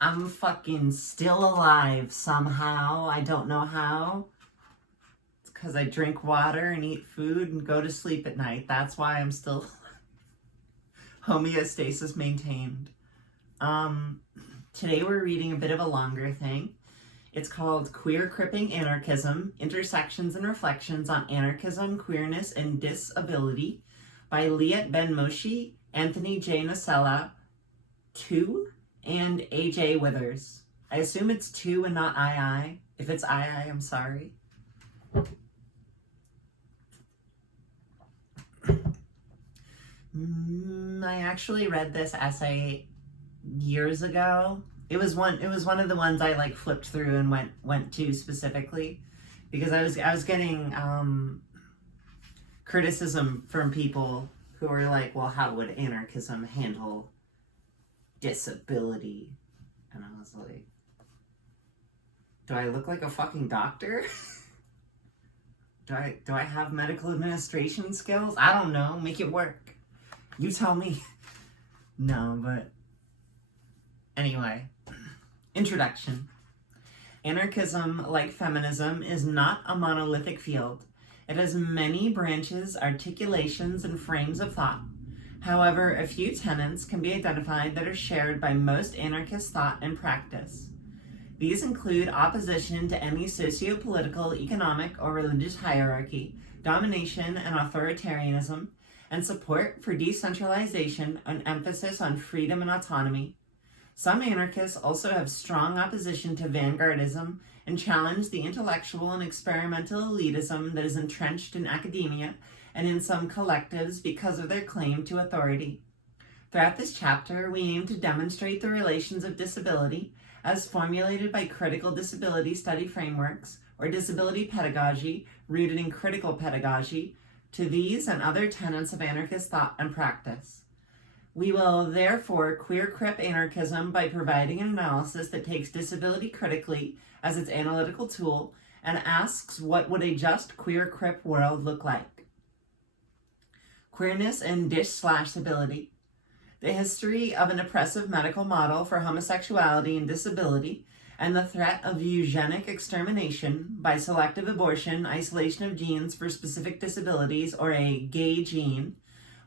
I'm fucking still alive somehow. I don't know how. It's because I drink water and eat food and go to sleep at night. That's why I'm still homeostasis maintained. Today we're reading a bit of a longer thing. It's called Queer-Cripping Anarchism, Intersections and Reflections on Anarchism, Queerness, and Disability by Liat Ben-Moshe, Anthony J. Nacella, 2, and AJ Withers. I assume it's 2 and not II. If it's II, I'm sorry. I actually read this essay years ago. It was one of the ones I like flipped through and went to specifically because I was getting criticism from people who were like, well, how would anarchism handle disability? And I was like, do I look like a fucking doctor? Do I have medical administration skills? I don't know. Make it work. You tell me. No, but anyway. Introduction. Anarchism, like feminism, is not a monolithic field. It has many branches, articulations, and frames of thought. However, a few tenets can be identified that are shared by most anarchist thought and practice. These include opposition to any socio-political, economic, or religious hierarchy, domination and authoritarianism, and support for decentralization and emphasis on freedom and autonomy. Some anarchists also have strong opposition to vanguardism and challenge the intellectual and experimental elitism that is entrenched in academia and in some collectives because of their claim to authority. Throughout this chapter, we aim to demonstrate the relations of disability as formulated by critical disability study frameworks or disability pedagogy rooted in critical pedagogy to these and other tenets of anarchist thought and practice. We will therefore queer-crip anarchism by providing an analysis that takes disability critically as its analytical tool and asks what would a just queer-crip world look like. Queerness and disability. The history of an oppressive medical model for homosexuality and disability and the threat of eugenic extermination by selective abortion, isolation of genes for specific disabilities, or a gay gene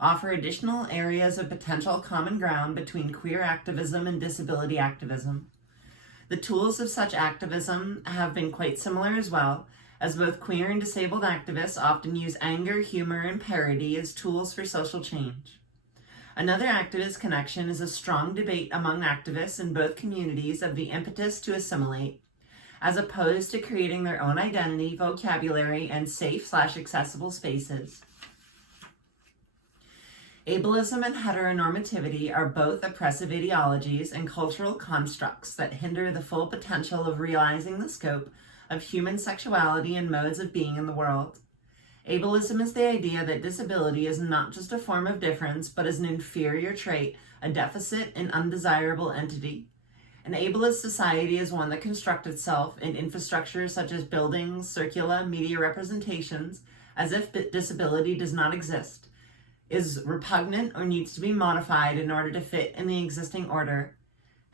offer additional areas of potential common ground between queer activism and disability activism. The tools of such activism have been quite similar as well, as both queer and disabled activists often use anger, humor, and parody as tools for social change. Another activist connection is a strong debate among activists in both communities of the impetus to assimilate, as opposed to creating their own identity, vocabulary, and safe/accessible spaces. Ableism and heteronormativity are both oppressive ideologies and cultural constructs that hinder the full potential of realizing the scope of human sexuality and modes of being in the world. Ableism is the idea that disability is not just a form of difference, but is an inferior trait, a deficit, an undesirable entity. An ableist society is one that constructs itself in infrastructures such as buildings, circula, media representations, as if disability does not exist, is repugnant or needs to be modified in order to fit in the existing order.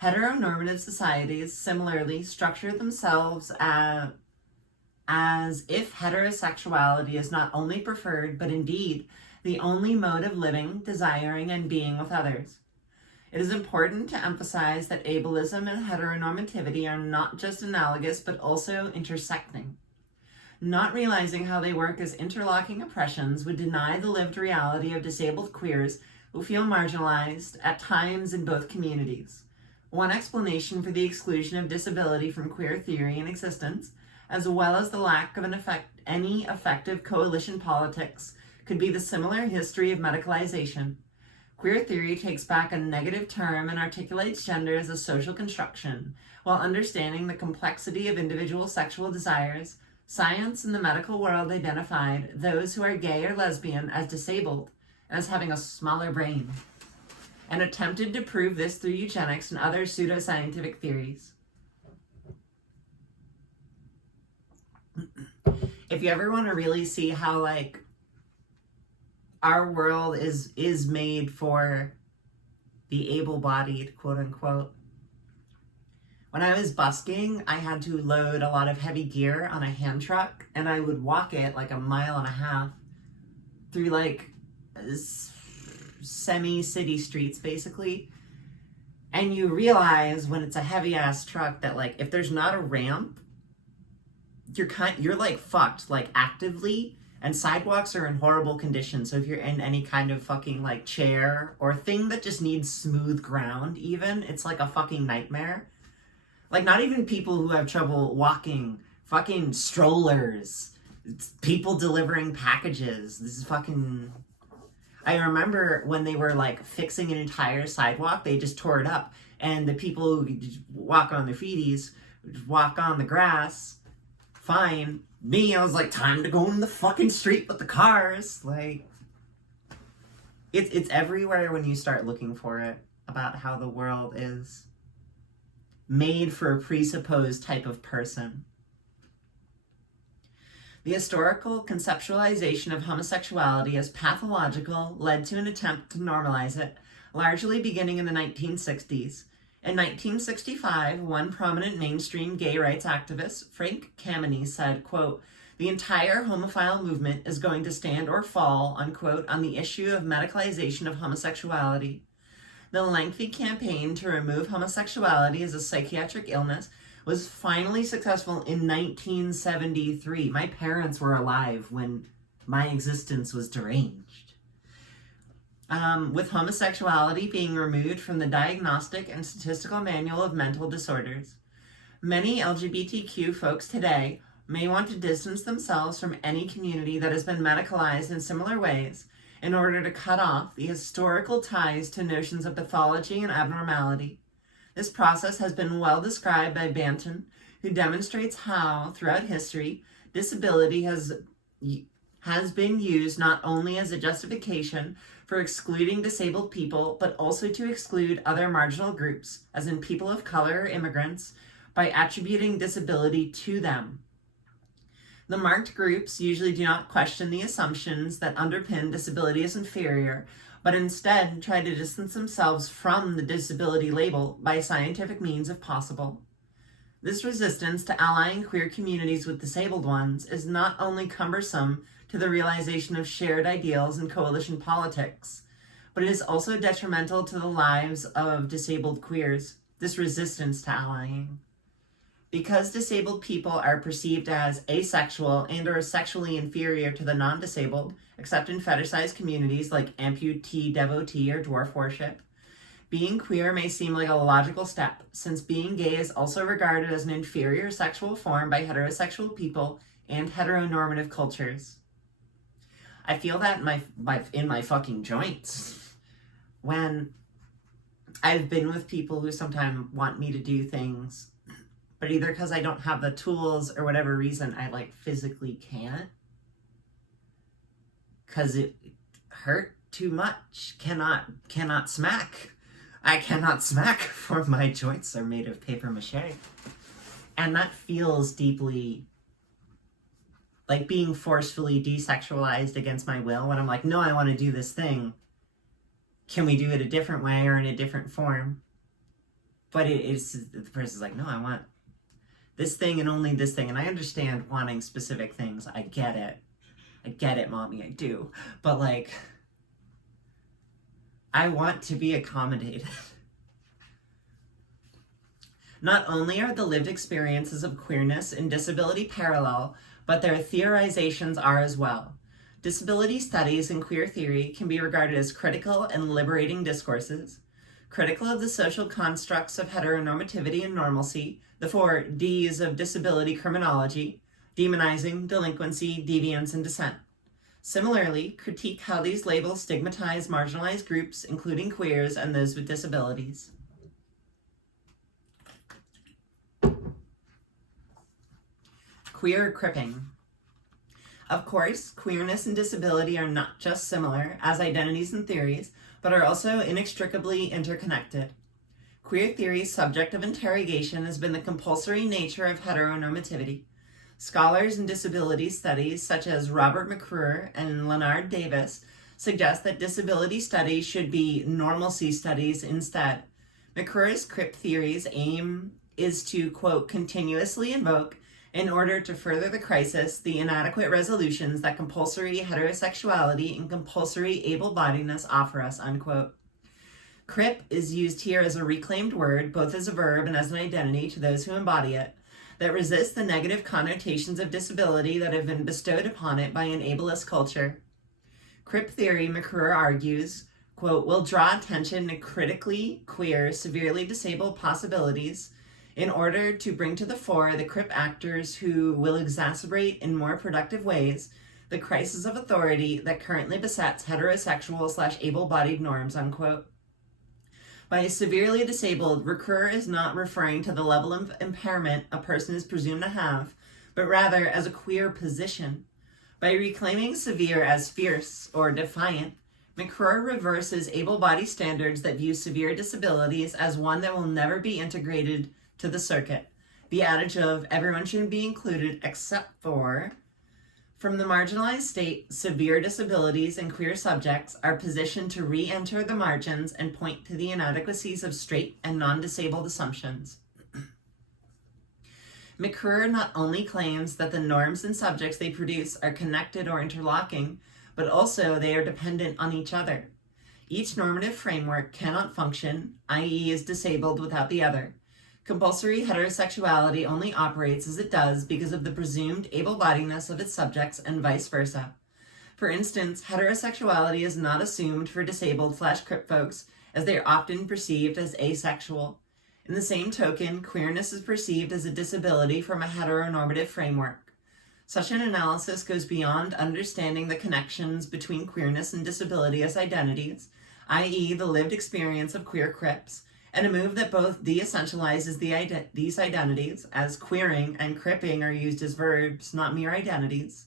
Heteronormative societies similarly structure themselves as if heterosexuality is not only preferred, but indeed the only mode of living, desiring, and being with others. It is important to emphasize that ableism and heteronormativity are not just analogous, but also intersecting. Not realizing how they work as interlocking oppressions would deny the lived reality of disabled queers who feel marginalized at times in both communities. One explanation for the exclusion of disability from queer theory and existence, as well as the lack of any effective coalition politics, could be the similar history of medicalization. Queer theory takes back a negative term and articulates gender as a social construction, while understanding the complexity of individual sexual desires. Science and the medical world identified those who are gay or lesbian as disabled, as having a smaller brain, and attempted to prove this through eugenics and other pseudoscientific theories. If you ever want to really see how, like, our world is made for the able-bodied, quote unquote, When I was busking, I had to load a lot of heavy gear on a hand truck, and I would walk it like 1.5 miles through like semi-city streets, basically. And you realize when it's a heavy-ass truck that, like, if there's not a ramp, you're like fucked, like, actively. And sidewalks are in horrible condition, so if you're in any kind of fucking, like, chair or thing that just needs smooth ground even, it's like a fucking nightmare. Like, not even people who have trouble walking, fucking strollers, people delivering packages. This is fucking... I remember when they were, like, fixing an entire sidewalk, they just tore it up. And the people who just walk on their feeties, walk on the grass, fine. Me, I was like, time to go in the fucking street with the cars. Like, it's everywhere when you start looking for it, about how the world is made for a presupposed type of person. The historical conceptualization of homosexuality as pathological led to an attempt to normalize it, largely beginning in the 1960s. In 1965, one prominent mainstream gay rights activist, Frank Kameny, said, quote, "The entire homophile movement is going to stand or fall," unquote, on the issue of medicalization of homosexuality. The lengthy campaign to remove homosexuality as a psychiatric illness was finally successful in 1973. My parents were alive when my existence was deranged. With homosexuality being removed from the Diagnostic and Statistical Manual of Mental Disorders. Many LGBTQ folks today may want to distance themselves from any community that has been medicalized in similar ways in order to cut off the historical ties to notions of pathology and abnormality. This process has been well described by Banton, who demonstrates how, throughout history, disability has been used not only as a justification for excluding disabled people, but also to exclude other marginal groups, as in people of color or immigrants, by attributing disability to them. The marked groups usually do not question the assumptions that underpin disability as inferior, but instead try to distance themselves from the disability label by scientific means if possible. This resistance to allying queer communities with disabled ones is not only cumbersome to the realization of shared ideals and coalition politics, but it is also detrimental to the lives of disabled queers, this resistance to allying. Because disabled people are perceived as asexual and or sexually inferior to the non-disabled, except in fetishized communities like amputee, devotee, or dwarf worship, being queer may seem like a logical step, since being gay is also regarded as an inferior sexual form by heterosexual people and heteronormative cultures. I feel that in my fucking joints. When I've been with people who sometimes want me to do things, but either because I don't have the tools or whatever reason, I like physically can't. Because it hurt too much. Cannot smack. I cannot smack, for my joints are made of paper mache. And that feels deeply like being forcefully desexualized against my will when I'm like, no, I want to do this thing. Can we do it a different way or in a different form? But the person's like, no, I want this thing and only this thing. And I understand wanting specific things. I get it, mommy, I do. But like, I want to be accommodated. Not only are the lived experiences of queerness and disability parallel, but their theorizations are as well. Disability studies and queer theory can be regarded as critical and liberating discourses, critical of the social constructs of heteronormativity and normalcy, the 4 Ds of disability criminology, demonizing, delinquency, deviance, and dissent. Similarly, critique how these labels stigmatize marginalized groups, including queers and those with disabilities. Queer-Cripping. Of course, queerness and disability are not just similar as identities and theories, but are also inextricably interconnected. Queer theory's subject of interrogation has been the compulsory nature of heteronormativity. Scholars in disability studies, such as Robert McClure and Leonard Davis, suggest that disability studies should be normalcy studies instead. McClure's crip theories aim is to, quote, continuously invoke, in order to further the crisis, the inadequate resolutions that compulsory heterosexuality and compulsory able-bodiedness offer us, unquote. Crip is used here as a reclaimed word, both as a verb and as an identity to those who embody it, that resists the negative connotations of disability that have been bestowed upon it by an ableist culture. Crip theory, McClure argues, quote, will draw attention to critically queer, severely disabled possibilities in order to bring to the fore the Crip actors who will exacerbate in more productive ways the crisis of authority that currently besets heterosexual/able-bodied norms, unquote. By severely disabled, Ricoeur is not referring to the level of impairment a person is presumed to have, but rather as a queer position. By reclaiming severe as fierce or defiant, McClure reverses able-bodied standards that view severe disabilities as one that will never be integrated to the circuit. The adage of everyone should be included except for. From the marginalized state, severe disabilities and queer subjects are positioned to re-enter the margins and point to the inadequacies of straight and non-disabled assumptions. McClure not only claims that the norms and subjects they produce are connected or interlocking, but also they are dependent on each other. Each normative framework cannot function, i.e. is disabled without the other. Compulsory heterosexuality only operates as it does because of the presumed able-bodiedness of its subjects and vice versa. For instance, heterosexuality is not assumed for disabled/crip folks, as they are often perceived as asexual. In the same token, queerness is perceived as a disability from a heteronormative framework. Such an analysis goes beyond understanding the connections between queerness and disability as identities, i.e. the lived experience of queer crips, and a move that both de-essentializes these identities, as queering and cripping are used as verbs, not mere identities,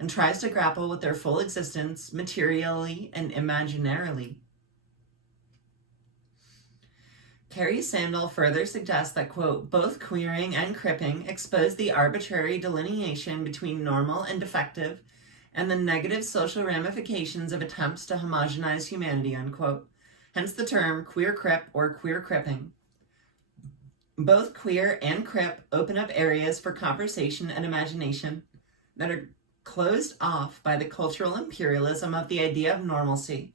and tries to grapple with their full existence materially and imaginarily. Carrie Sandel further suggests that, quote, both queering and cripping expose the arbitrary delineation between normal and defective and the negative social ramifications of attempts to homogenize humanity, unquote. Hence the term queer-crip or queer-cripping. Both queer and crip open up areas for conversation and imagination that are closed off by the cultural imperialism of the idea of normalcy.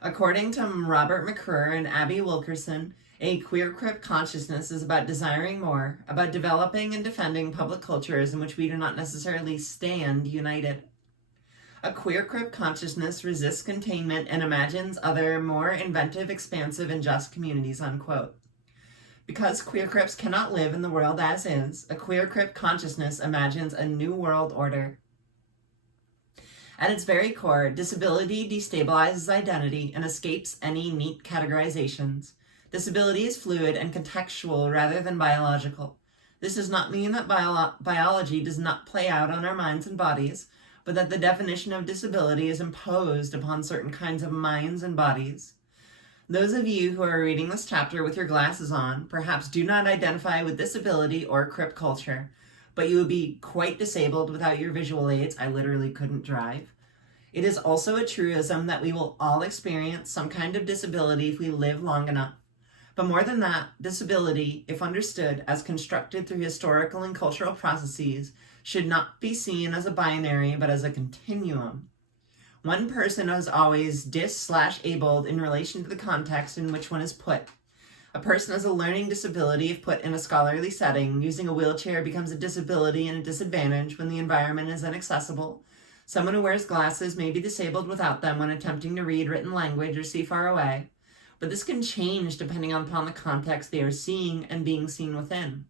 According to Robert McClure and Abby Wilkerson, a queer-crip consciousness is about desiring more, about developing and defending public cultures in which we do not necessarily stand united. A queer-crip consciousness resists containment and imagines other, more inventive, expansive, and just communities, unquote. Because queer crips cannot live in the world as is, a queer-crip consciousness imagines a new world order. At its very core, disability destabilizes identity and escapes any neat categorizations. Disability is fluid and contextual rather than biological. This does not mean that biology does not play out on our minds and bodies, but that the definition of disability is imposed upon certain kinds of minds and bodies. Those of you who are reading this chapter with your glasses on perhaps do not identify with disability or crip culture, but you would be quite disabled without your visual aids. I literally couldn't drive. It is also a truism that we will all experience some kind of disability if we live long enough. But more than that, disability, if understood as constructed through historical and cultural processes, should not be seen as a binary, but as a continuum. One person is always dis/abled in relation to the context in which one is put. A person has a learning disability if put in a scholarly setting. Using a wheelchair becomes a disability and a disadvantage when the environment is inaccessible. Someone who wears glasses may be disabled without them when attempting to read written language or see far away. But this can change depending upon the context they are seeing and being seen within.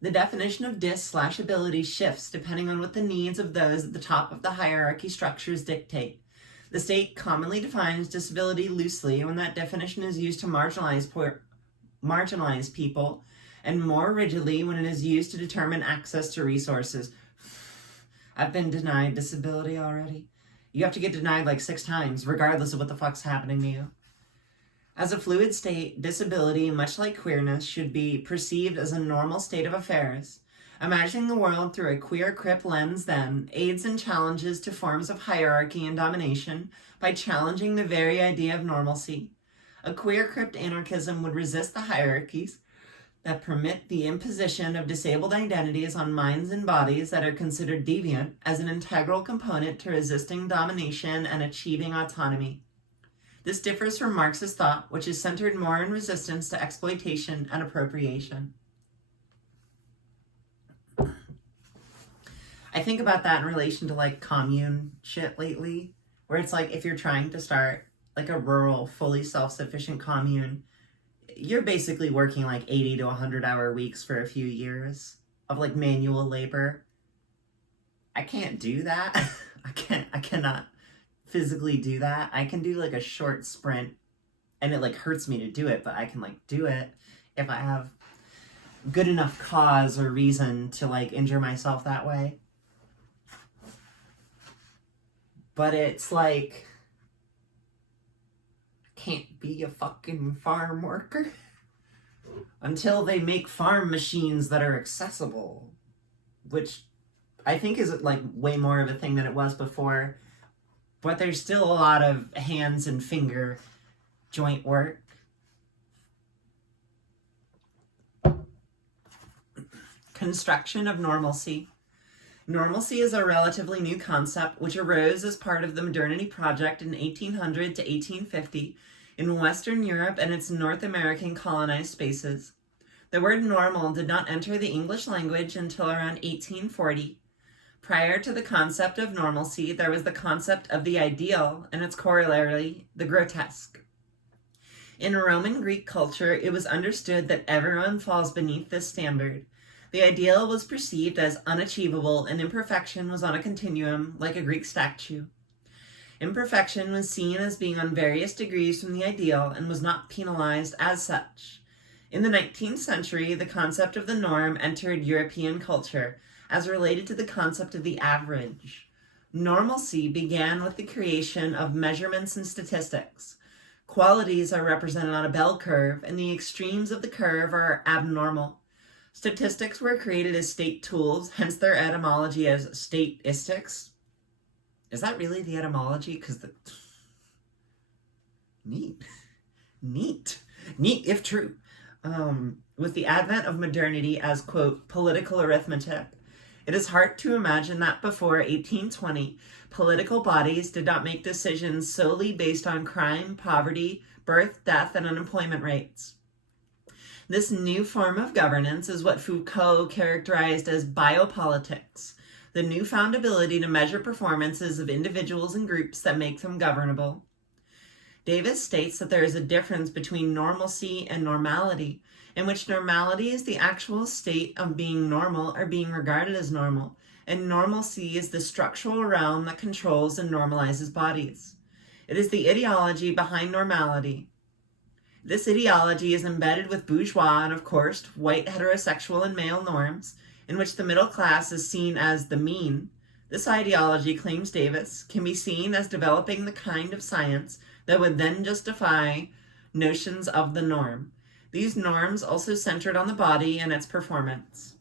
The definition of dis/ability shifts depending on what the needs of those at the top of the hierarchy structures dictate. The state commonly defines disability loosely when that definition is used to marginalize people, and more rigidly when it is used to determine access to resources. I've been denied disability already. You have to get denied like 6 times, regardless of what the fuck's happening to you. As a fluid state, disability, much like queerness, should be perceived as a normal state of affairs. Imagining the world through a queer-crip lens, then, aids and challenges to forms of hierarchy and domination by challenging the very idea of normalcy. A queer-cripped anarchism would resist the hierarchies that permit the imposition of disabled identities on minds and bodies that are considered deviant as an integral component to resisting domination and achieving autonomy. This differs from Marxist thought, which is centered more in resistance to exploitation and appropriation. I think about that in relation to like commune shit lately, where it's like if you're trying to start like a rural, fully self-sufficient commune, you're basically working like 80 to 100-hour weeks for a few years of like manual labor. I can't do that. I cannot physically do that. I can do like a short sprint and it like hurts me to do it, but I can like do it if I have good enough cause or reason to like injure myself that way. But it's like, can't be a fucking farm worker until they make farm machines that are accessible, which I think is like way more of a thing than it was before, but there's still a lot of hands and finger joint work. Construction of normalcy. Normalcy is a relatively new concept which arose as part of the modernity project in 1800 to 1850 in Western Europe and its North American colonized spaces. The word normal did not enter the English language until around 1840. Prior to the concept of normalcy, there was the concept of the ideal and its corollary, the grotesque. In Roman Greek culture, it was understood that everyone falls beneath this standard. The ideal was perceived as unachievable, and imperfection was on a continuum, like a Greek statue. Imperfection was seen as being on various degrees from the ideal and was not penalized as such. In the 19th century, the concept of the norm entered European culture, as related to the concept of the average. Normalcy began with the creation of measurements and statistics. Qualities are represented on a bell curve, and the extremes of the curve are abnormal. Statistics were created as state tools, hence their etymology as statistics. Is that really the etymology? Because Neat if true. With the advent of modernity as, quote, political arithmetic, it is hard to imagine that before 1820, political bodies did not make decisions solely based on crime, poverty, birth, death, and unemployment rates. This new form of governance is what Foucault characterized as biopolitics, the newfound ability to measure performances of individuals and groups that make them governable. Davis states that there is a difference between normalcy and normality, in which normality is the actual state of being normal or being regarded as normal, and normalcy is the structural realm that controls and normalizes bodies. It is the ideology behind normality. This ideology is embedded with bourgeois and, of course, white heterosexual and male norms, in which the middle class is seen as the mean. This ideology, claims Davis, can be seen as developing the kind of science that would then justify notions of the norm. These norms also centered on the body and its performance.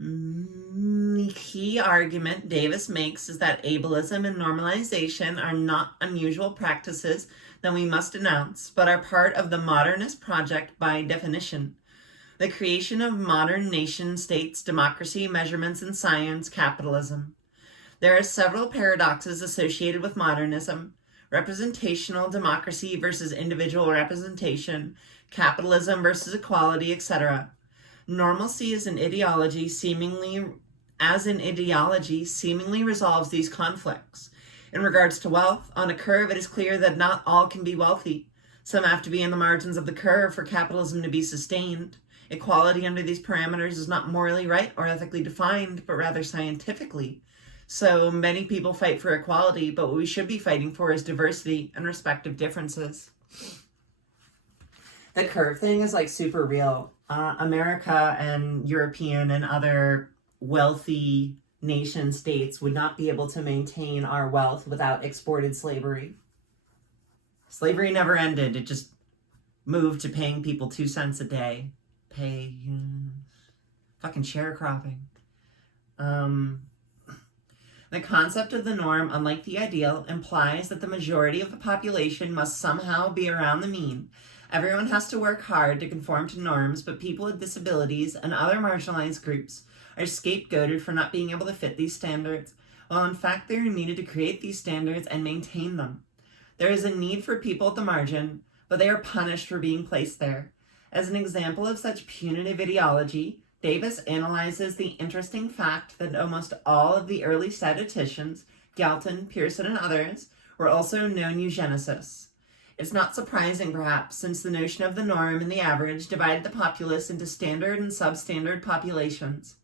The key argument Davis makes is that ableism and normalization are not unusual practices that we must denounce, but are part of the modernist project by definition. The creation of modern nation states, democracy, measurements in science, capitalism. There are several paradoxes associated with modernism: representational democracy versus individual representation, capitalism versus equality, etc. Normalcy as an ideology seemingly resolves these conflicts. In regards to wealth, on a curve it is clear that not all can be wealthy. Some have to be in the margins of the curve for capitalism to be sustained. Equality under these parameters is not morally right or ethically defined, but rather scientifically. So many people fight for equality, but what we should be fighting for is diversity and respect of differences. The curve thing is like super real. America and European and other wealthy nation states would not be able to maintain our wealth without exported slavery. Slavery never ended. It just moved to paying people 2 cents a day. Fucking sharecropping. The concept of the norm, unlike the ideal, implies that the majority of the population must somehow be around the mean, Everyone has to work hard to conform to norms, but people with disabilities and other marginalized groups are scapegoated for not being able to fit these standards, while in fact they are needed to create these standards and maintain them. There is a need for people at the margin, but they are punished for being placed there. As an example of such punitive ideology, Davis analyzes the interesting fact that almost all of the early statisticians, Galton, Pearson, and others, were also known eugenicists. It's not surprising, perhaps, since the notion of the norm and the average divided the populace into standard and substandard populations.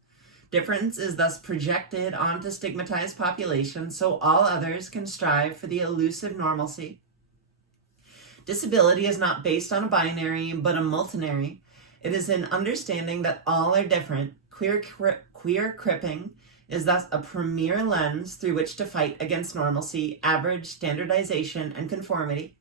Difference is thus projected onto stigmatized populations, so all others can strive for the elusive normalcy. Disability is not based on a binary, but a multinary. It is an understanding that all are different. Queer-Cripping is thus a premier lens through which to fight against normalcy, average, standardization, and conformity.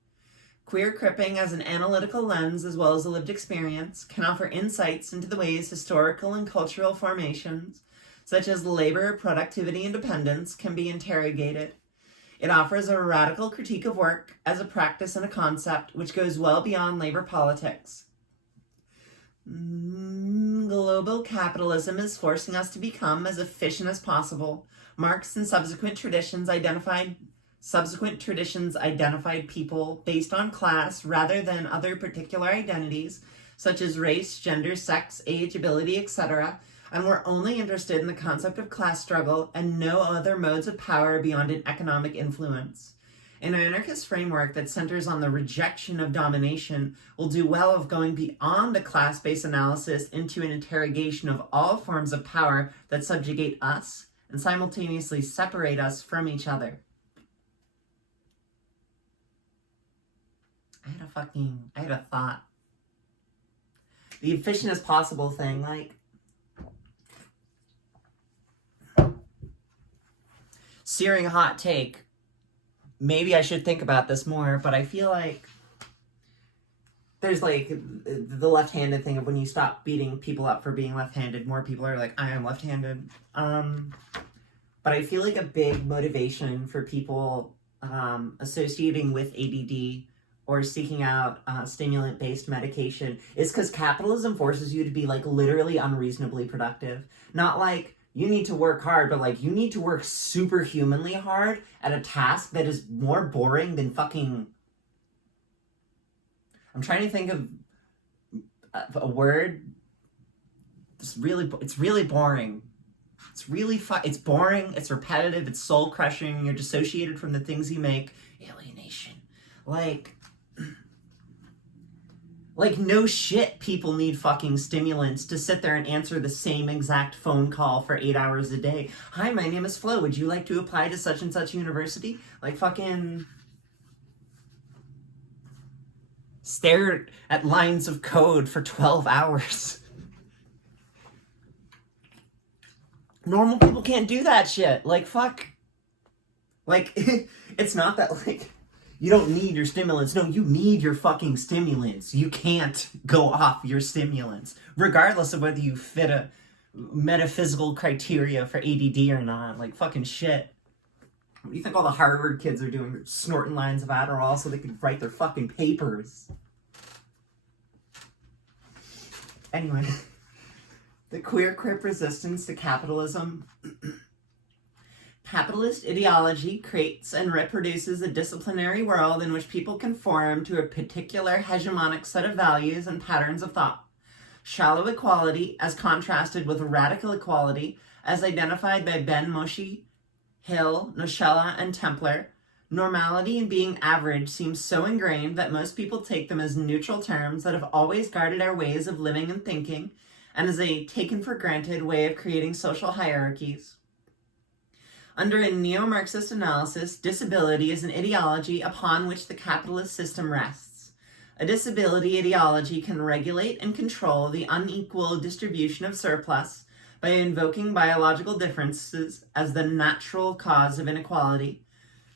Queer-Cripping as an analytical lens as well as a lived experience can offer insights into the ways historical and cultural formations, such as labor, productivity, and dependence, can be interrogated. It offers a radical critique of work as a practice and a concept which goes well beyond labor politics. Global capitalism is forcing us to become as efficient as possible. Marx and subsequent traditions identified people based on class rather than other particular identities, such as race, gender, sex, age, ability, etc., and were only interested in the concept of class struggle and no other modes of power beyond an economic influence. An anarchist framework that centers on the rejection of domination will do well of going beyond a class-based analysis into an interrogation of all forms of power that subjugate us and simultaneously separate us from each other. I had a thought. The efficient as possible thing, like, searing hot take. Maybe I should think about this more, but I feel like there's like the left-handed thing of when you stop beating people up for being left-handed, more people are like, I am left-handed. But I feel like a big motivation for people associating with ADD or seeking out stimulant-based medication is because capitalism forces you to be like literally unreasonably productive. Not like you need to work hard, but like you need to work superhumanly hard at a task that is more boring than fucking... I'm trying to think of a word. It's really boring. It's boring, it's repetitive, it's soul-crushing, you're dissociated from the things you make. Alienation. Like, no shit people need fucking stimulants to sit there and answer the same exact phone call for 8 hours a day. Hi, my name is Flo. Would you like to apply to such and such university? Like, fucking... stare at lines of code for 12 hours. Normal people can't do that shit. Like, fuck. Like, it's not that, like... You don't need your stimulants. No, you need your fucking stimulants. You can't go off your stimulants, regardless of whether you fit a metaphysical criteria for ADD or not. Like, fucking shit. What do you think all the Harvard kids are doing? They're snorting lines of Adderall so they can write their fucking papers. Anyway, the queer-crip resistance to capitalism... Capitalist ideology creates and reproduces a disciplinary world in which people conform to a particular hegemonic set of values and patterns of thought. Shallow equality, as contrasted with radical equality, as identified by Ben Moshe, Hill, Noshella, and Templer, normality and being average seems so ingrained that most people take them as neutral terms that have always guided our ways of living and thinking, and as a taken-for-granted way of creating social hierarchies. Under a neo-Marxist analysis, disability is an ideology upon which the capitalist system rests. A disability ideology can regulate and control the unequal distribution of surplus by invoking biological differences as the natural cause of inequality.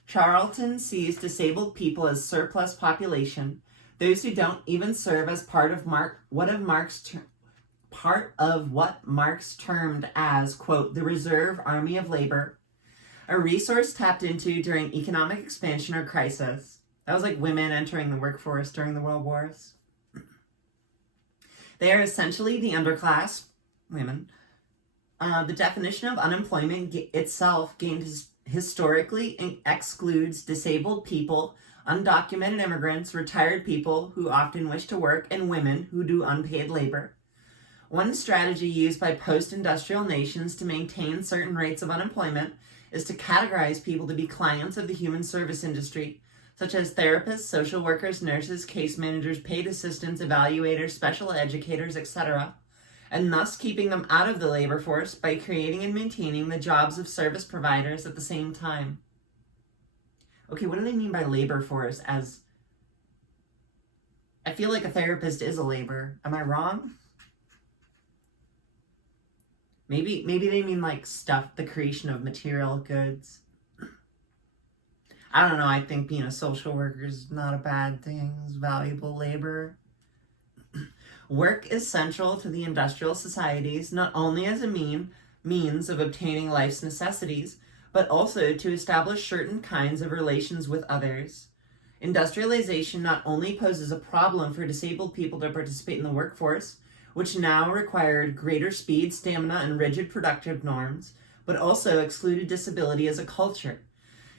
Charlton sees disabled people as surplus population, those who don't even serve as part of what Marx termed as, quote, the reserve army of labor, a resource tapped into during economic expansion or crisis. That was like women entering the workforce during the World Wars. They are essentially the underclass, women. The definition of unemployment itself gained historically excludes disabled people, undocumented immigrants, retired people who often wish to work, and women who do unpaid labor. One strategy used by post-industrial nations to maintain certain rates of unemployment is to categorize people to be clients of the human service industry, such as therapists, social workers, nurses, case managers, paid assistants, evaluators, special educators, etc., and thus keeping them out of the labor force by creating and maintaining the jobs of service providers at the same time. Okay, what do they mean by labor force? As I feel like a therapist is a labor. Am I wrong? Maybe they mean like stuff, the creation of material goods. I don't know, I think being a social worker is not a bad thing. It's valuable labor. Work is central to the industrial societies, not only as a means of obtaining life's necessities, but also to establish certain kinds of relations with others. Industrialization not only poses a problem for disabled people to participate in the workforce, which now required greater speed, stamina, and rigid productive norms, but also excluded disability as a culture.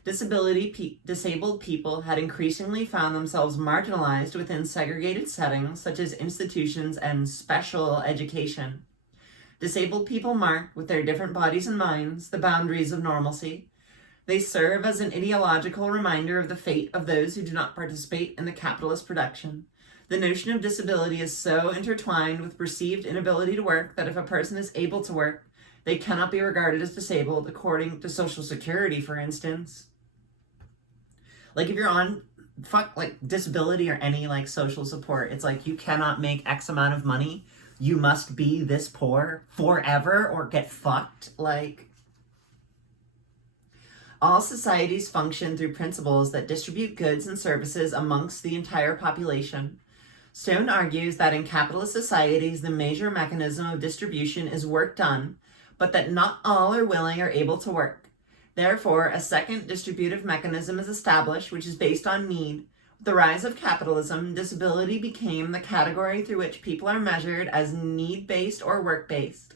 Disabled people had increasingly found themselves marginalized within segregated settings such as institutions and special education. Disabled people mark, with their different bodies and minds, the boundaries of normalcy. They serve as an ideological reminder of the fate of those who do not participate in the capitalist production. The notion of disability is so intertwined with perceived inability to work that if a person is able to work, they cannot be regarded as disabled according to Social Security, for instance. Like if you're on disability or any like social support, it's like you cannot make X amount of money. You must be this poor forever or get fucked. Like, all societies function through principles that distribute goods and services amongst the entire population. Stone argues that in capitalist societies, the major mechanism of distribution is work done, but that not all are willing or able to work. Therefore, a second distributive mechanism is established, which is based on need. With the rise of capitalism, disability became the category through which people are measured as need-based or work-based.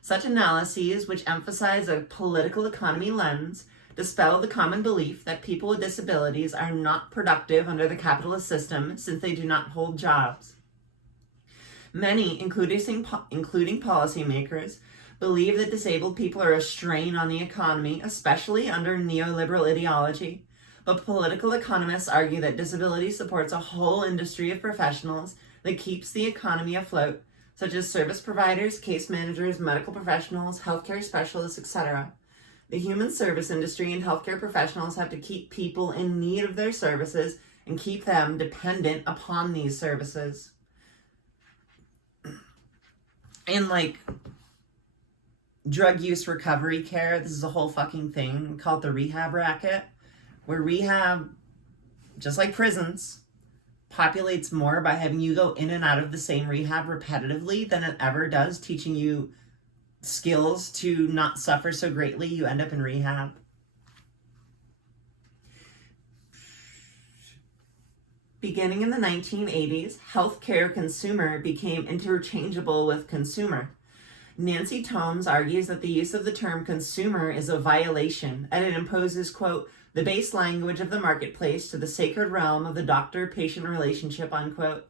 Such analyses, which emphasize a political economy lens, dispel the common belief that people with disabilities are not productive under the capitalist system since they do not hold jobs. Many, including policymakers, believe that disabled people are a strain on the economy, especially under neoliberal ideology. But political economists argue that disability supports a whole industry of professionals that keeps the economy afloat, such as service providers, case managers, medical professionals, healthcare specialists, etc. The human service industry and healthcare professionals have to keep people in need of their services and keep them dependent upon these services. And like drug use recovery care, this is a whole fucking thing. We call it the rehab racket, where rehab, just like prisons, populates more by having you go in and out of the same rehab repetitively than it ever does teaching you skills to not suffer so greatly you end up in rehab. Beginning in the 1980s, healthcare consumer became interchangeable with consumer. Nancy Tomes argues that the use of the term consumer is a violation, and it imposes, quote, the base language of the marketplace to the sacred realm of the doctor-patient relationship, unquote.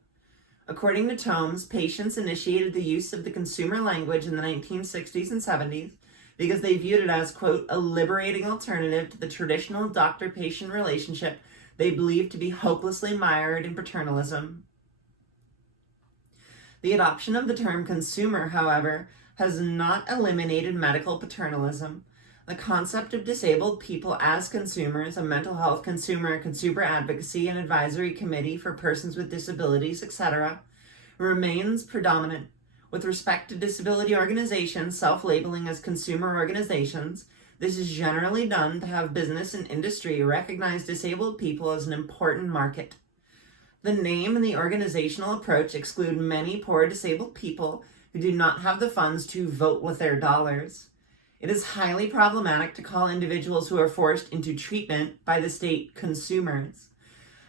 According to Tomes, patients initiated the use of the consumer language in the 1960s and 70s because they viewed it as, quote, a liberating alternative to the traditional doctor-patient relationship they believed to be hopelessly mired in paternalism. The adoption of the term consumer, however, has not eliminated medical paternalism. The concept of disabled people as consumers, a mental health consumer advocacy, and advisory committee for persons with disabilities, etc., remains predominant. With respect to disability organizations self-labeling as consumer organizations, this is generally done to have business and industry recognize disabled people as an important market. The name and the organizational approach exclude many poor disabled people who do not have the funds to vote with their dollars. It is highly problematic to call individuals who are forced into treatment by the state consumers.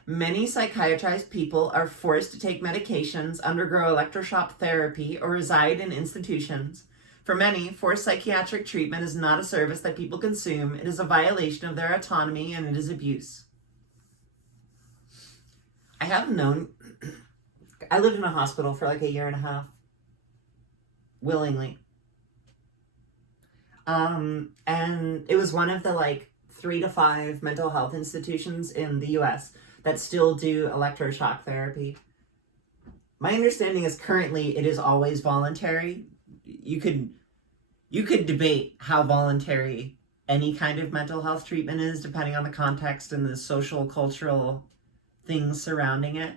Many psychiatrized people are forced to take medications, undergo electroshock therapy, or reside in institutions. For many, forced psychiatric treatment is not a service that people consume. It is a violation of their autonomy, and it is abuse. I have known... I lived in a hospital for like a year and a half. Willingly. And it was one of the like 3 to 5 mental health institutions in the US that still do electroshock therapy. My understanding is currently it is always voluntary. You could debate how voluntary any kind of mental health treatment is depending on the context and the social, cultural things surrounding it.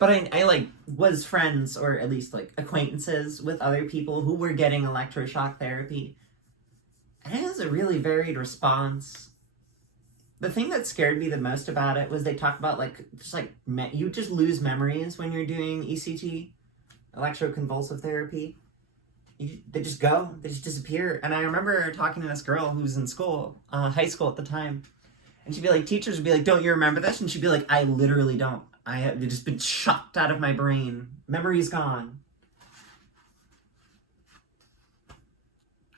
But I like was friends, or at least like acquaintances with other people who were getting electroshock therapy. And it was a really varied response. The thing that scared me the most about it was they talk about you just lose memories when you're doing ECT, electroconvulsive therapy. They just go, they just disappear. And I remember talking to this girl who was in school, high school at the time. And she'd be like, teachers would be like, don't you remember this? And she'd be like, I literally don't. I have just been shocked out of my brain. Memory's gone.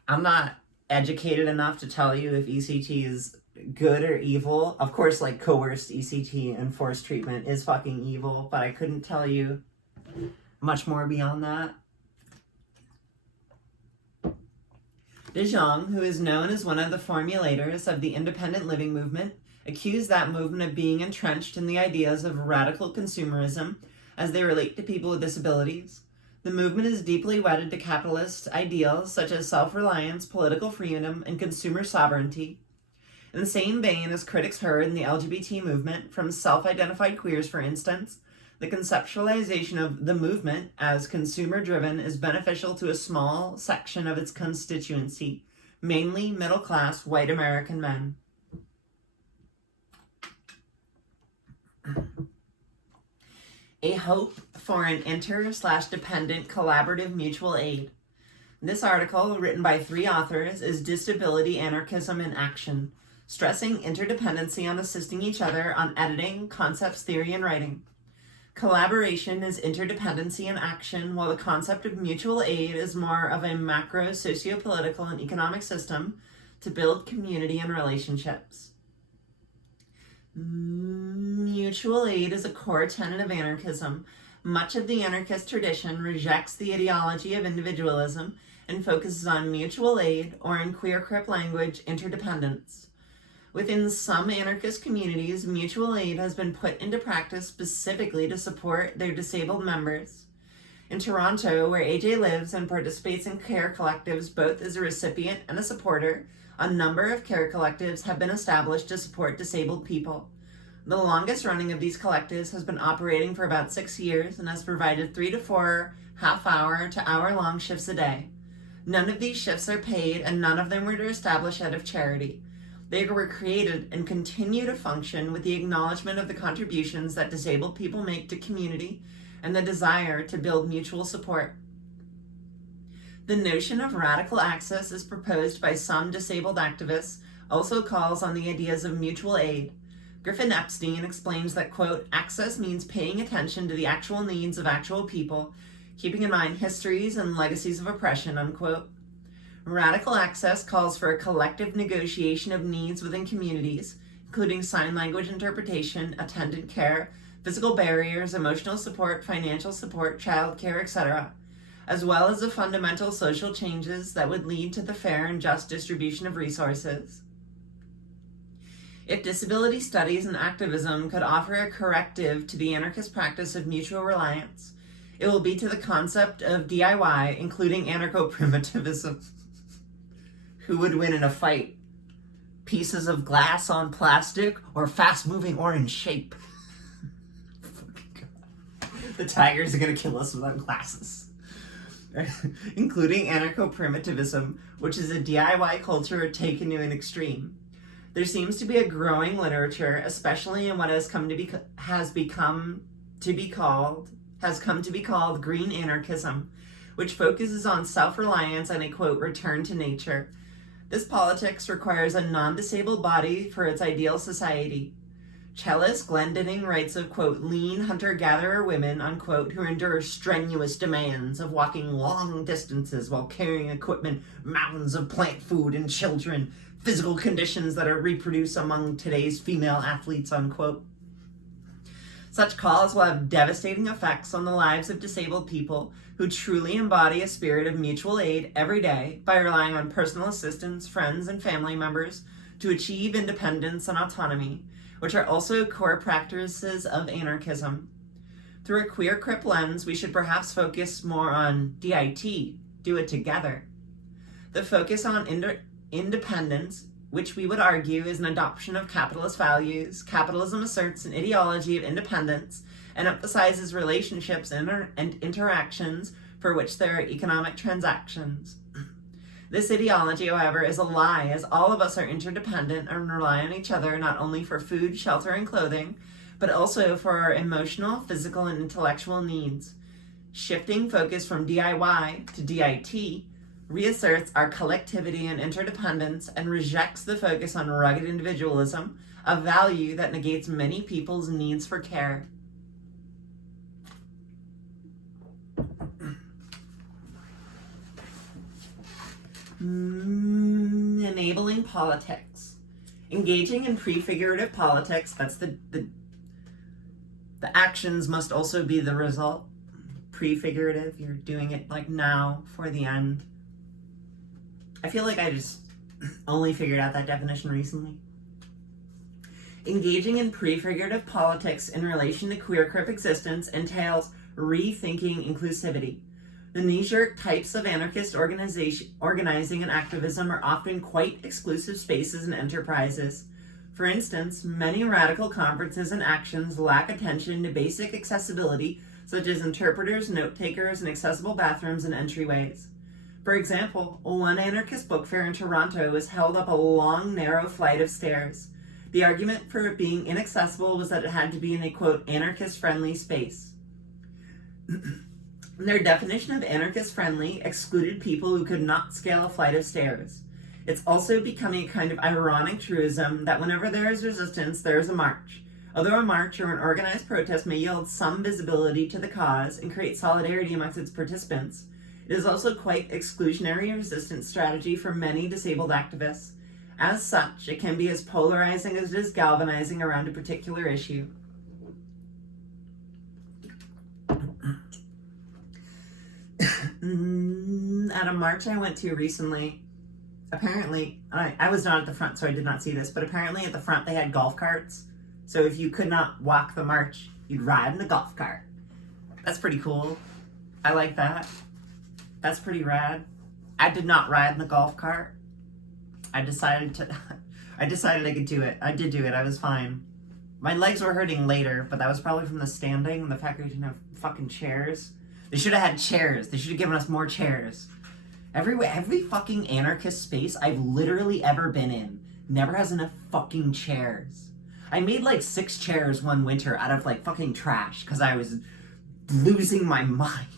I'm not educated enough to tell you if ECT is good or evil. Of course, like coerced ECT and forced treatment is fucking evil, but I couldn't tell you much more beyond that. De Jong, who is known as one of the formulators of the independent living movement, accused that movement of being entrenched in the ideas of radical consumerism as they relate to people with disabilities. The movement is deeply wedded to capitalist ideals such as self-reliance, political freedom, and consumer sovereignty. In the same vein as critics heard in the LGBT movement, from self-identified queers, for instance, the conceptualization of the movement as consumer-driven is beneficial to a small section of its constituency, mainly middle-class white American men. A hope for an inter/dependent collaborative mutual aid. This article, written by 3 authors, is Disability, Anarchism, and Action, stressing interdependency on assisting each other on editing, concepts, theory, and writing. Collaboration is interdependency and action, while the concept of mutual aid is more of a macro socio-political and economic system to build community and relationships. Mutual aid is a core tenet of anarchism. Much of the anarchist tradition rejects the ideology of individualism and focuses on mutual aid, or in Queer-Cripping language, interdependence. Within some anarchist communities, mutual aid has been put into practice specifically to support their disabled members. In Toronto, where AJ lives and participates in care collectives both as a recipient and a supporter, a number of care collectives have been established to support disabled people. The longest running of these collectives has been operating for about 6 years and has provided 3 to 4 half-hour to hour-long shifts a day. None of these shifts are paid, and none of them were established out of charity. They were created and continue to function with the acknowledgement of the contributions that disabled people make to community and the desire to build mutual support. The notion of radical access as proposed by some disabled activists also calls on the ideas of mutual aid. Griffin Epstein explains that, quote, access means paying attention to the actual needs of actual people, keeping in mind histories and legacies of oppression, unquote. Radical access calls for a collective negotiation of needs within communities, including sign language interpretation, attendant care, physical barriers, emotional support, financial support, childcare, etc., as well as the fundamental social changes that would lead to the fair and just distribution of resources. If disability studies and activism could offer a corrective to the anarchist practice of mutual reliance, it will be to the concept of DIY, including anarcho-primitivism. Who would win in a fight? Pieces of glass on plastic or fast-moving orange shape? The tigers are going to kill us without glasses. Including anarcho-primitivism, which is a DIY culture taken to an extreme. There seems to be a growing literature, especially in what has come to be called green anarchism, which focuses on self-reliance and a, quote, return to nature. This politics requires a non-disabled body for its ideal society. Chellis Glendinning writes of, quote, lean hunter-gatherer women, unquote, who endure strenuous demands of walking long distances while carrying equipment, mountains of plant food, and children, physical conditions that are reproduced among today's female athletes, unquote. Such calls will have devastating effects on the lives of disabled people who truly embody a spirit of mutual aid every day by relying on personal assistance, friends, and family members to achieve independence and autonomy, which are also core practices of anarchism. Through a queer crip lens, we should perhaps focus more on DIT, do it together. The focus on independence, which we would argue is an adoption of capitalist values. Capitalism asserts an ideology of independence and emphasizes relationships and interactions for which there are economic transactions. This ideology, however, is a lie, as all of us are interdependent and rely on each other not only for food, shelter, and clothing, but also for our emotional, physical, and intellectual needs. Shifting focus from DIY to DIT reasserts our collectivity and interdependence and rejects the focus on rugged individualism, a value that negates many people's needs for care. Enabling politics. Engaging in prefigurative politics, that's the actions must also be the result. Prefigurative, you're doing it like now for the end. I feel like I just only figured out that definition recently. Engaging in prefigurative politics in relation to queer-crip existence entails rethinking inclusivity. The knee-jerk types of anarchist organizing and activism are often quite exclusive spaces and enterprises. For instance, many radical conferences and actions lack attention to basic accessibility, such as interpreters, note-takers, and accessible bathrooms and entryways. For example, one anarchist book fair in Toronto was held up a long, narrow flight of stairs. The argument for it being inaccessible was that it had to be in a, quote, anarchist-friendly space. Their definition of anarchist-friendly excluded people who could not scale a flight of stairs. It's also becoming a kind of ironic truism that whenever there is resistance, there is a march. Although a march or an organized protest may yield some visibility to the cause and create solidarity amongst its participants, it is also quite exclusionary resistance strategy for many disabled activists. As such, it can be as polarizing as it is galvanizing around a particular issue. At a march I went to recently, apparently, I was not at the front, so I did not see this, but apparently at the front they had golf carts. So if you could not walk the march, you'd ride in a golf cart. That's pretty cool. I like that. That's pretty rad. I did not ride in the golf cart. I decided I could do it. I did do it. I was fine. My legs were hurting later, but that was probably from the standing and the fact that we didn't have fucking chairs. They should have had chairs. They should have given us more chairs. Every fucking anarchist space I've literally ever been in never has enough fucking chairs. I made like 6 chairs one winter out of like fucking trash because I was losing my mind.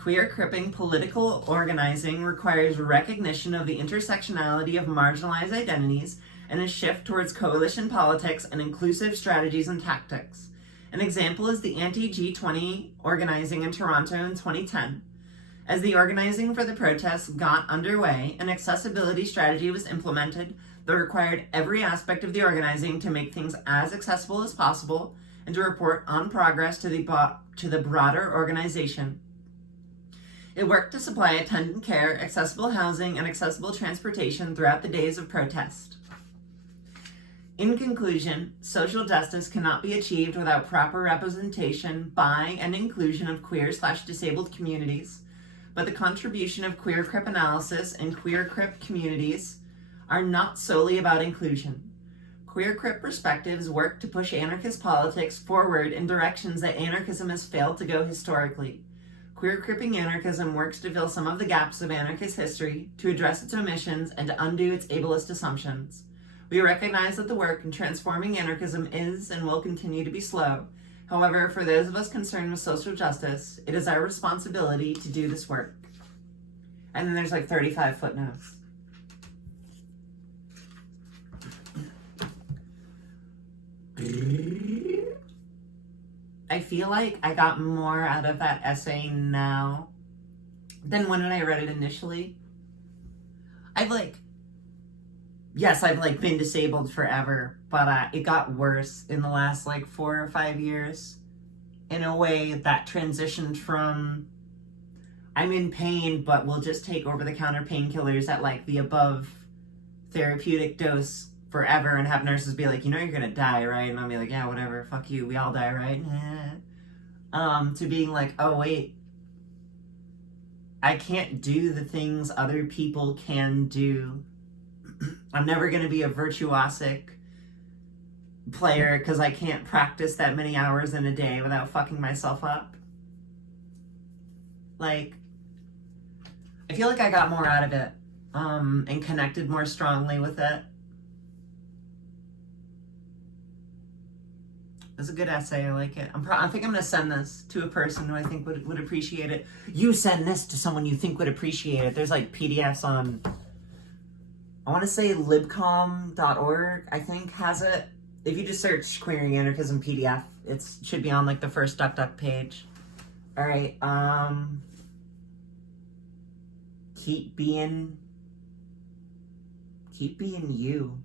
Queer-Cripping political organizing requires recognition of the intersectionality of marginalized identities and a shift towards coalition politics and inclusive strategies and tactics. An example is the anti-G20 organizing in Toronto in 2010. As the organizing for the protests got underway, an accessibility strategy was implemented that required every aspect of the organizing to make things as accessible as possible and to report on progress to the broader organization. It worked to supply attendant care, accessible housing, and accessible transportation throughout the days of protest. In conclusion, social justice cannot be achieved without proper representation by and inclusion of queer/disabled communities, but the contribution of queer-crip analysis and queer-crip communities are not solely about inclusion. Queer-crip perspectives work to push anarchist politics forward in directions that anarchism has failed to go historically. Queer-Cripping anarchism works to fill some of the gaps of anarchist history, to address its omissions, and to undo its ableist assumptions. We recognize that the work in transforming anarchism is and will continue to be slow. However, for those of us concerned with social justice, it is our responsibility to do this work. And then there's like 35 footnotes. I feel like I got more out of that essay now than when I read it initially. I've been disabled forever, but it got worse in the last 4 or 5 years in a way that transitioned from I'm in pain, but we'll just take over-the-counter painkillers at the above therapeutic dose forever and have nurses be like, you're gonna die, right? And I'll be like, yeah, whatever, fuck you, we all die, right? To being like, oh wait, I can't do the things other people can do. I'm never gonna be a virtuosic player because I can't practice that many hours in a day without fucking myself up. I feel like I got more out of it, and connected more strongly with it. It's a good essay. I like it. I think I'm gonna send this to a person who I think would appreciate it. You send this to someone you think would appreciate it. There's PDFs on, I want to say libcom.org, I think, has it. If you just search Queering Anarchism PDF, it should be on the first DuckDuck page. All right. Keep being you.